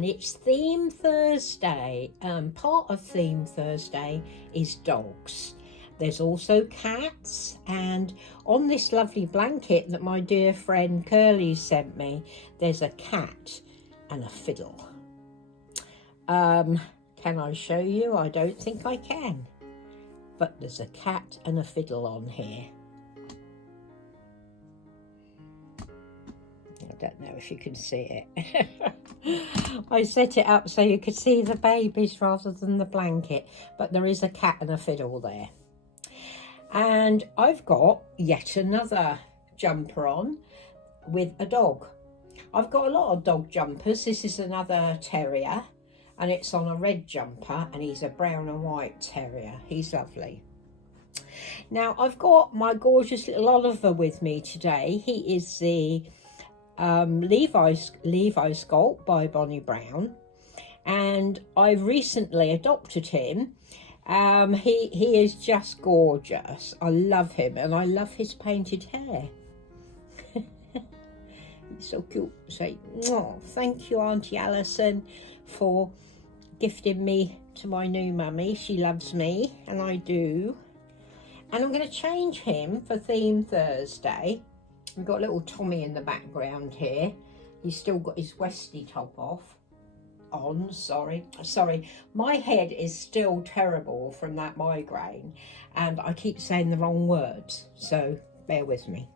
and it's Theme Thursday. Part of Theme Thursday is dogs. There's also cats, and on this lovely blanket that my dear friend Curly sent me, there's a cat and a fiddle. Can I show you? I don't think I can, but there's a cat and a fiddle on here. I don't know if you can see it. I set it up so you could see the babies rather than the blanket, but there is a cat and a fiddle there. And I've got yet another jumper on with a dog. I've got a lot of dog jumpers. This is another terrier, and it's on a red jumper, and he's a brown and white terrier. He's lovely. Now I've got my gorgeous little Oliver with me today. He is the Levi sculpt by Bonnie Brown, and I've recently adopted him. He is just gorgeous. I love him, and I love his painted hair. He's so cute. So, oh, thank you, Auntie Alison, for gifting me to my new mummy. She loves me, and I do. And I'm going to change him for Theme Thursday. We've got little Tommy in the background here. He's still got his Westie top on. Sorry. My head is still terrible from that migraine, and I keep saying the wrong words, so bear with me.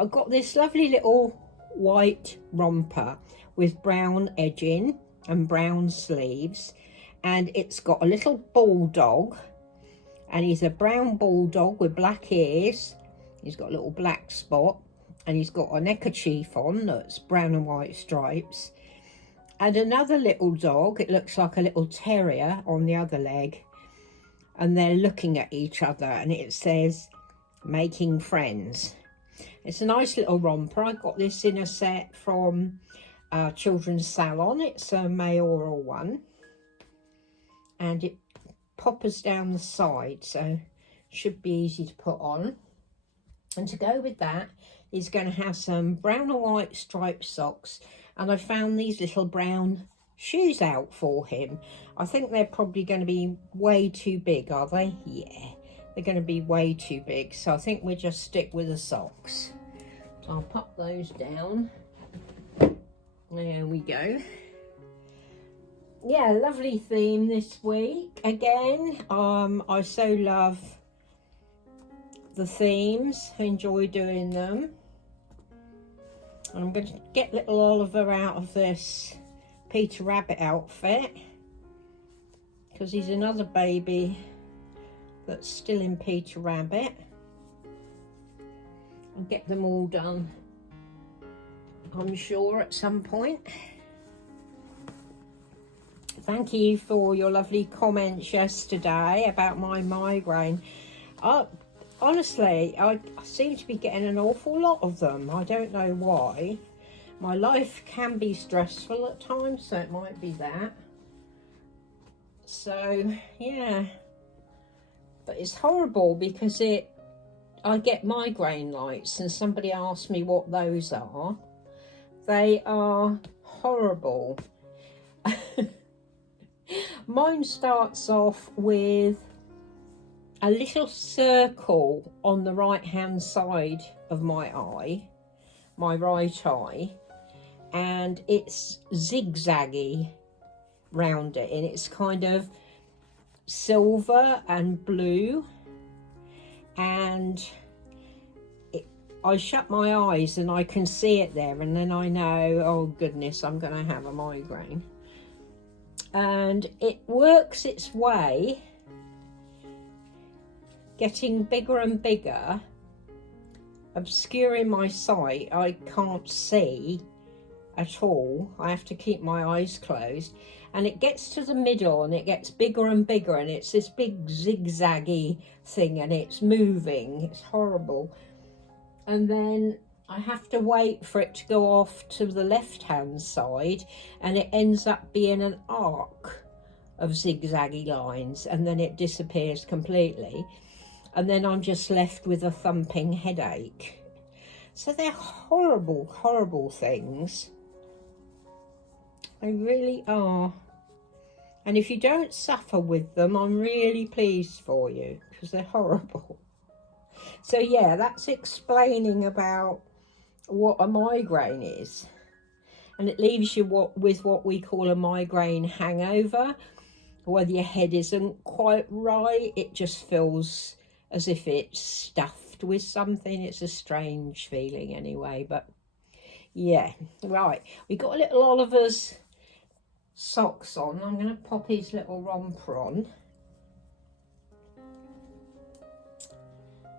I've got this lovely little white romper with brown edging and brown sleeves, and it's got a little bulldog, and he's a brown bulldog with black ears. He's got a little black spot, and he's got a neckerchief on that's brown and white stripes. And another little dog, it looks like a little terrier on the other leg. And they're looking at each other, and it says, making friends. It's a nice little romper. I got this in a set from Children's Salon. It's a mayoral one. And it poppers down the side, so should be easy to put on. And to go with that, he's going to have some brown and white striped socks. And I found these little brown shoes out for him. I think they're probably going to be way too big, are they? Yeah, they're going to be way too big. So I think we'll just stick with the socks. So I'll pop those down. There we go. Yeah, lovely theme this week. Again, I so love the themes. I enjoy doing them. I'm going to get little Oliver out of this Peter Rabbit outfit, because he's another baby that's still in Peter Rabbit. I'll get them all done, I'm sure, at some point. Thank you for your lovely comments yesterday about my migraine. Honestly, I seem to be getting an awful lot of them. I don't know why. My life can be stressful at times, so it might be that. So, yeah. But it's horrible because I get migraine lights, and somebody asked me what those are. They are horrible. Mine starts off with a little circle on the right hand side of my eye, my right eye, and it's zigzaggy round it, and it's kind of silver and blue, and I shut my eyes and I can see it there, and then I know, oh goodness, I'm going to have a migraine. And it works its way, getting bigger and bigger, obscuring my sight. I can't see at all. I have to keep my eyes closed, and it gets to the middle and it gets bigger and bigger, and it's this big zigzaggy thing, and it's moving. It's horrible. And then I have to wait for it to go off to the left hand side, and it ends up being an arc of zigzaggy lines, and then it disappears completely. And then I'm just left with a thumping headache. So they're horrible, horrible things. They really are. And if you don't suffer with them, I'm really pleased for you, because they're horrible. So yeah, that's explaining about what a migraine is. And it leaves you with what we call a migraine hangover. Whether your head isn't quite right, it just feels as if it's stuffed with something. It's a strange feeling anyway, but yeah. Right, we got a little Oliver's socks on. I'm going to pop his little romper on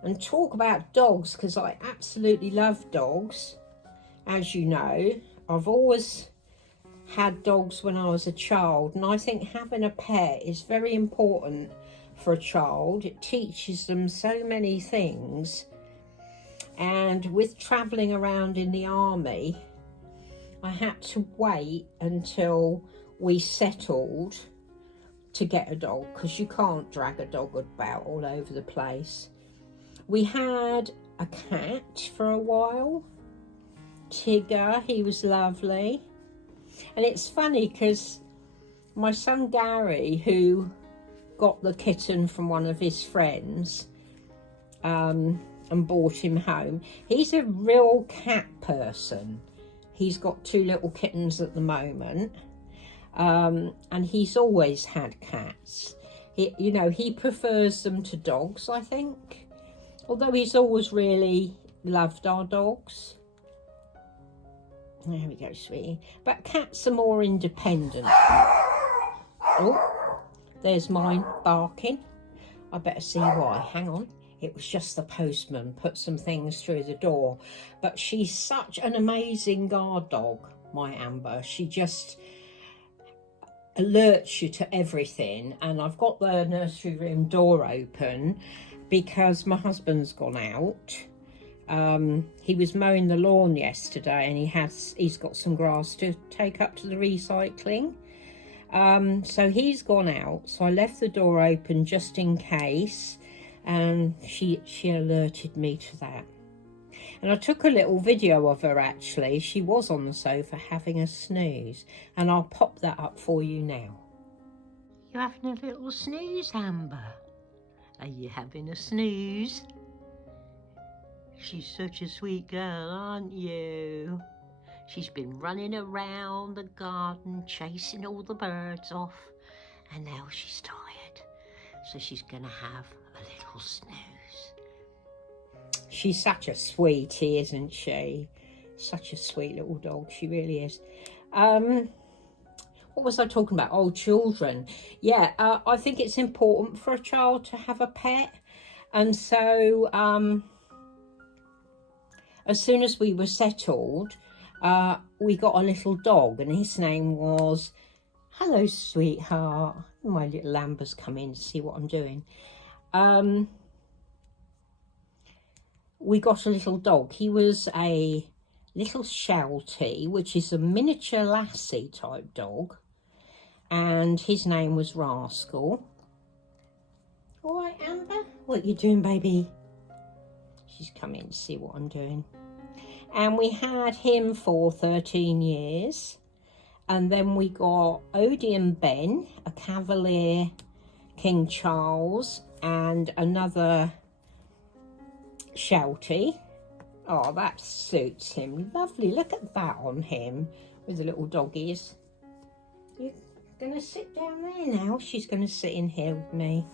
and talk about dogs, because I absolutely love dogs. As you know, I've always had dogs when I was a child, and I think having a pet is very important for a child. It teaches them so many things, and with travelling around in the army, I had to wait until we settled to get a dog, because you can't drag a dog about all over the place. We had a cat for a while, Tigger. He was lovely. And it's funny because my son Gary, who got the kitten from one of his friends and brought him home, he's a real cat person. He's got 2 little kittens at the moment. And he's always had cats. He prefers them to dogs, I think. Although he's always really loved our dogs. There we go, sweetie. But cats are more independent. Oh, there's mine barking. I better see why. Hang on. It was just the postman put some things through the door. But she's such an amazing guard dog, my Amber. She just alerts you to everything. And I've got the nursery room door open because my husband's gone out. He was mowing the lawn yesterday, and he's got some grass to take up to the recycling. So he's gone out, so I left the door open just in case, and she alerted me to that. And I took a little video of her, actually. She was on the sofa having a snooze, and I'll pop that up for you now. You having a little snooze, Amber? Are you having a snooze? She's such a sweet girl, aren't you? She's been running around the garden, chasing all the birds off, and now she's tired, so she's gonna have a little snooze. She's such a sweetie, isn't she? Such a sweet little dog, she really is. What was I talking about? Oh, children. Yeah, I think it's important for a child to have a pet. And so as soon as we were settled, we got a little dog, and his name was, hello, sweetheart. My little Amber's come in to see what I'm doing. We got a little dog. He was a little Sheltie, which is a miniature lassie type dog. And his name was Rascal. All right, Amber? What you doing, baby? She's come in to see what I'm doing. And we had him for 13 years. And then we got Odie and Ben, a Cavalier King Charles, and another Sheltie. Oh, that suits him. Lovely. Look at that on him with the little doggies. You're going to sit down there now. She's going to sit in here with me.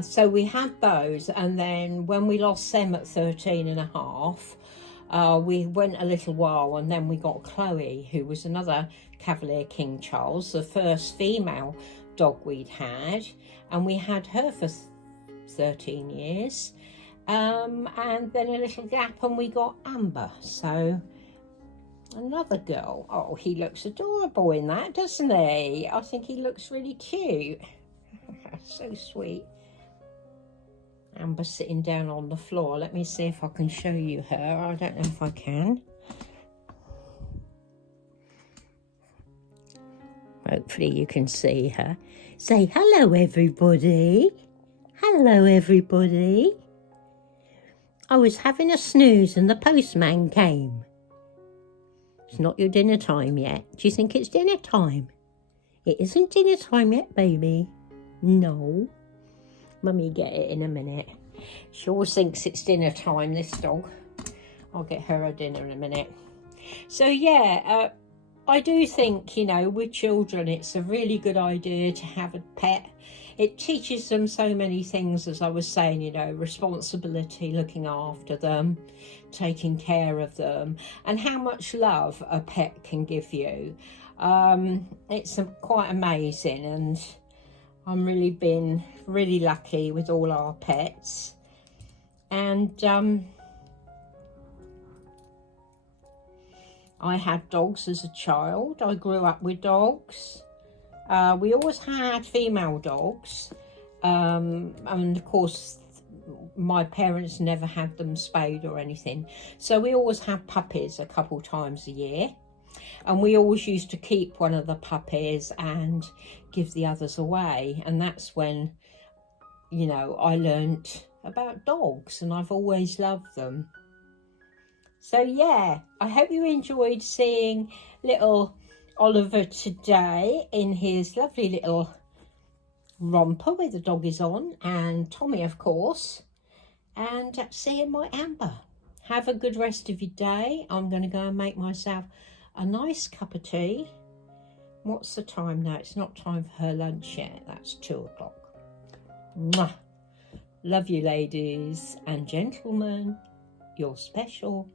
So we had those, and then when we lost them at 13 and a half, we went a little while, and then we got Chloe, who was another Cavalier King Charles, the first female dog we'd had, and we had her for 13 years, and then a little gap, and we got Amber, so another girl. Oh, he looks adorable in that, doesn't he? I think he looks really cute. So sweet. Amber sitting down on the floor. Let me see if I can show you her. I don't know if I can. Hopefully you can see her. Say hello, everybody. Hello, everybody. I was having a snooze and the postman came. It's not your dinner time yet. Do you think it's dinner time? It isn't dinner time yet, baby. No. Mummy, get it in a minute. She always thinks it's dinner time, this dog. I'll get her a dinner in a minute. So yeah, I do think, you know, with children, it's a really good idea to have a pet. It teaches them so many things, as I was saying, you know, responsibility, looking after them, taking care of them, and how much love a pet can give you. It's quite amazing, and I'm been really lucky with all our pets. And I had dogs as a child. I grew up with dogs. We always had female dogs. And of course, my parents never had them spayed or anything. So we always had puppies a couple times a year. And we always used to keep one of the puppies and give the others away. And that's when, you know, I learnt about dogs, and I've always loved them. So yeah, I hope you enjoyed seeing little Oliver today in his lovely little romper with the doggies on, and Tommy, of course, and seeing my Amber. Have a good rest of your day. I'm going to go and make myself a nice cup of tea. What's the time now? It's not time for her lunch yet. That's 2 o'clock. Mwah. Love you, ladies and gentlemen. You're special.